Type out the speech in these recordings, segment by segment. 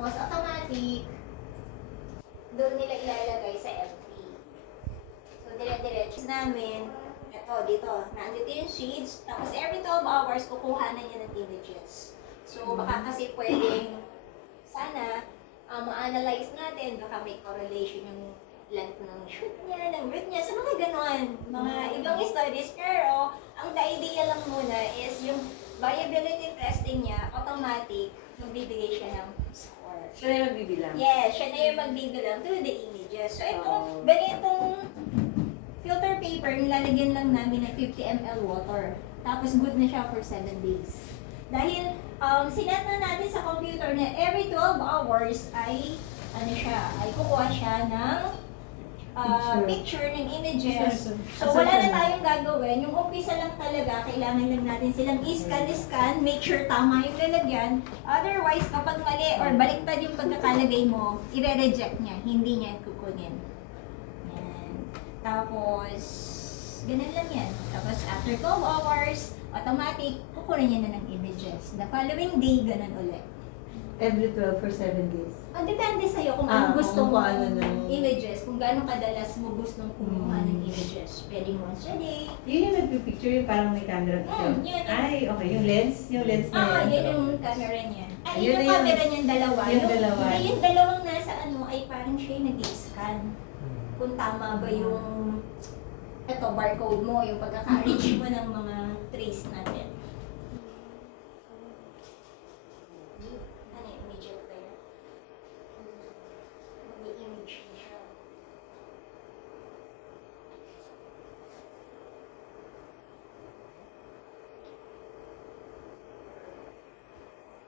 Tapos automatic, doon nila ilalagay sa FB. So, dire-diretso namin. Ito, dito. Nandito yung sheets. Tapos, every 12 hours, kukuha na niya ng images. So, baka kasi pwedeng, sana, ma-analyze natin. Baka may correlation yung length ng shoot niya, ng root niya. So, mga ganon. Mga ibang studies. Pero, ang the idea lang muna is yung viability testing niya, automatic, magbibigay siya ng score. Siya na yung magbibilang? Yes, siya na yung magbibilang through the images. So, itong, ganitong filter paper, nilalagyan lang namin ng 50 ml water. Tapos, good na siya for 7 days. Dahil, sinet na natin sa computer na every 12 hours ay, ano siya, ay kukuha siya ng picture ng images. So, wala na tayong gagawin. Yung umpisa lang talaga, kailangan lang natin silang i-scan, make sure tama yung lalagyan. Otherwise, kapag mali or baliktad yung pagkakalagay mo, i-reject niya. Hindi niya kukunin. Yan. Tapos, ganun lang yan. Tapos, after 12 hours, automatic, kukunin niya na ng images. The following day, ganun ulit. Every 12 for 7 days. Depende sa'yo kung anong gusto kung mo paano na- images, kung gaano kadalas mo gustong kumuha ng images. Pwedeng once a day. Yun yung nagpipicture, yung parang may camera dito. Yun. Ay, okay. Yung lens na Yun yung camera niya. Ay, Yun yung na camera niyan dalawa. yung dalawa. Hindi, yung dalawang nasa ay parang siya yung nag-scan. Kung tama ba yung barcode mo, yung pagkaka-reach mo ng mga trace natin. Ano yung image ba yun? May image na siya.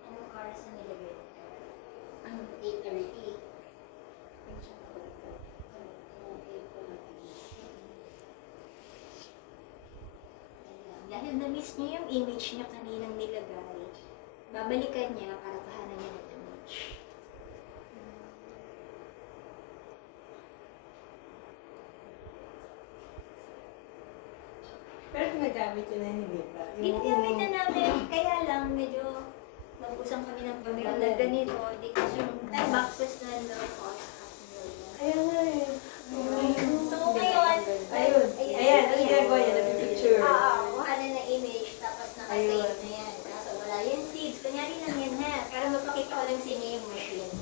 Anong cars na nilagay? Ang 830. Dahil na-miss niya yung image niya kaninang nilagay, babalikan niya para kahanan niya ng image. Pero ginagamit yun na hindi pa. Ginagamit na namin, kaya lang medyo nag-usang kami ng pamilya na ganito, because yung boxes na cost $500,000. Ayan nga eh. So ngayon, Ayun. Ayan, ano ginagawa niya? Nag-picture. kuha na ng image, tapos nakasave na yan. Kaso wala yung seeds, kunyari lang yan ha, para mapakita ko lang sa inyo yung machine.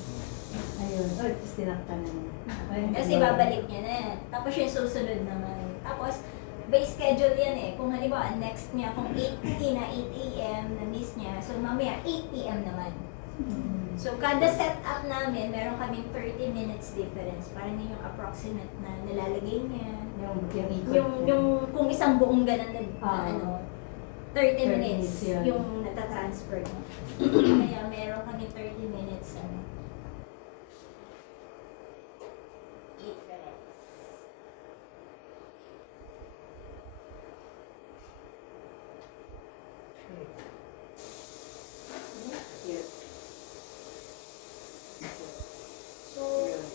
Ayun. Oh, tapos tinakta na niya. Ayun. Kasi babalik niya na. Tapos yung susunod naman. Tapos, by schedule yan eh. Kung halimbawa, next niya, kung 8:30 na 8 a.m. na miss niya, so mamaya 8 p.m. naman. So, kada setup namin, meron kaming 30 minutes difference. Parang yun yung approximate na nilalagay niya. Yung ikot. Yung kung isang buong ganun na, Ah. 30 30 minutes minutes yun. yung natatransfer niya. Kaya meron kami 30 minutes difference. So,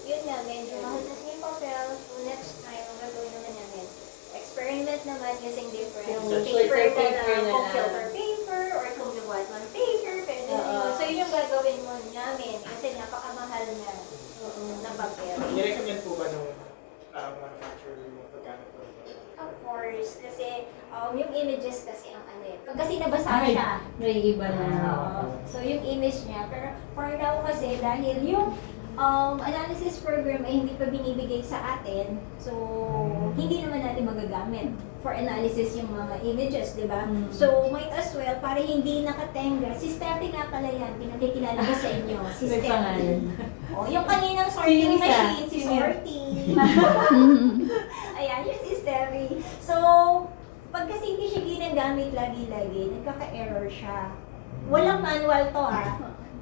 yun nga, medyo mahal kasi yung papel. So, next time, ang gagawin naman namin, experiment naman using different Yung paper filter na paper na kung lang. filter paper or kung liwat ng paper, pwede na yun. So, yun yung gagawin mo namin kasi napakamahal na ng papel. I-recommend po ba nung manufacturer yung pagkano po? Of course, kasi yung images kasi ang ano eh. Pag kasi nabasa Ay, siya, may iba na. oo. So, yung image niya. Pero for now kasi, dahil yung analysis program ay hindi pa binibigay sa atin, so, hindi naman natin magagamit for analysis yung mga images, di ba? So, might as well, para hindi nakatenga, si Steffi nga pala yan, pinakikilala ko sa inyo, si May Steffi. pangalan. Oh, yung kaninang sorting Sino isa? machine, si Sino? Sorty. Ayan, yun si Steffi. So, pag kasi hindi siya ginagamit lagi-lagi, nagkaka-error siya. Walang manual to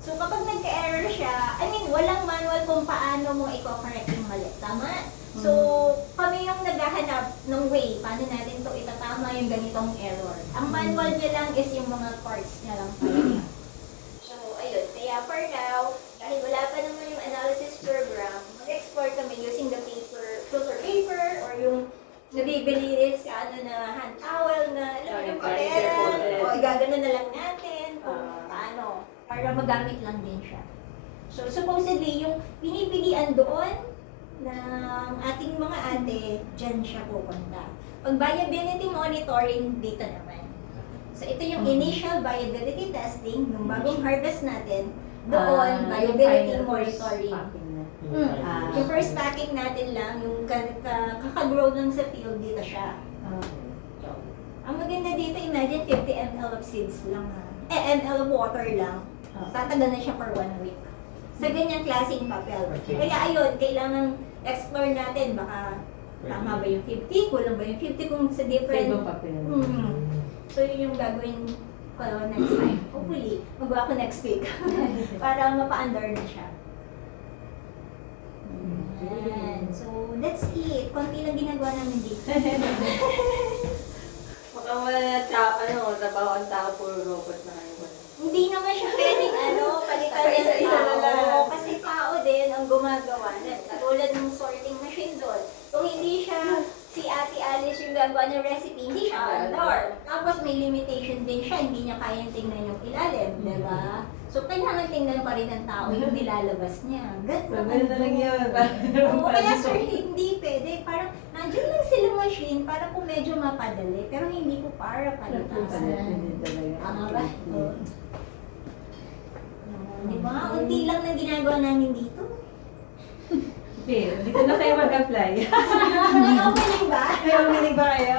So, kapag nagka-error siya, walang manual kung paano mo i-correct yung mali. Tama? So, kami yung naghahanap ng way, paano natin to itatama yung ganitong error. Ang manual niya lang is yung mga parts niya lang talaga. So, ayun. Kaya for now, dahil wala pa naman yung analysis program, mag-explore kami using the filter paper, or yung nabibili sa hand towel na, alam mo yung papel, o igagano na lang natin kung paano, para magamit lang din siya. So, supposedly, yung pinipilian doon ng ating mga ate, dyan siya pupunta. Pag viability monitoring, dito naman. So, ito yung initial viability testing, yung bagong harvest natin, doon, viability monitoring. Yung first packing natin lang, yung kakagrow lang sa field, dito siya. Ang maganda dito, imagine 50 ml of seeds lang ha. ml of water lang. Tatagal na siya for 1 week. Sa ganyang klaseng papel. Okay. Kaya ayun, kailangan explore natin, baka tama ba yung 50, kulang ba yung 50 kung sa Sa different. ibang papel. So yun yung gagawin ko next time. Hopefully, magawa ko next week. Para mapa-under na siya. Ayan. So, that's it. Konti lang ginagawa namin dito. Baka wala na tao, trabaho ang tao, puro robot na ngayon. Hindi naman siya pwedeng palitan niya sa Isa na lang. tao. Kasi tao din ang gumagawa. Katulad ng sorting machine doon. Kung hindi siya si Ate Alice yung gagawa ng recipe, hindi siya vendor. Tapos may limitation din siya, hindi niya kayang tingnan yung ilalim, di ba? So, kailangan tingnan pa rin ng tao yung nilalabas niya. Pagano na lang yun. Oo, kaya sir, hindi pwede. Parang, nandiyan lang sila machine para kung medyo mapadali. Pero hindi po para palitasan. Tama ba? Oo. Di ba? Unti lang na ginagawa namin dito. Okay, dito na kayo mag-apply. May opening ba? May opening ba kayo?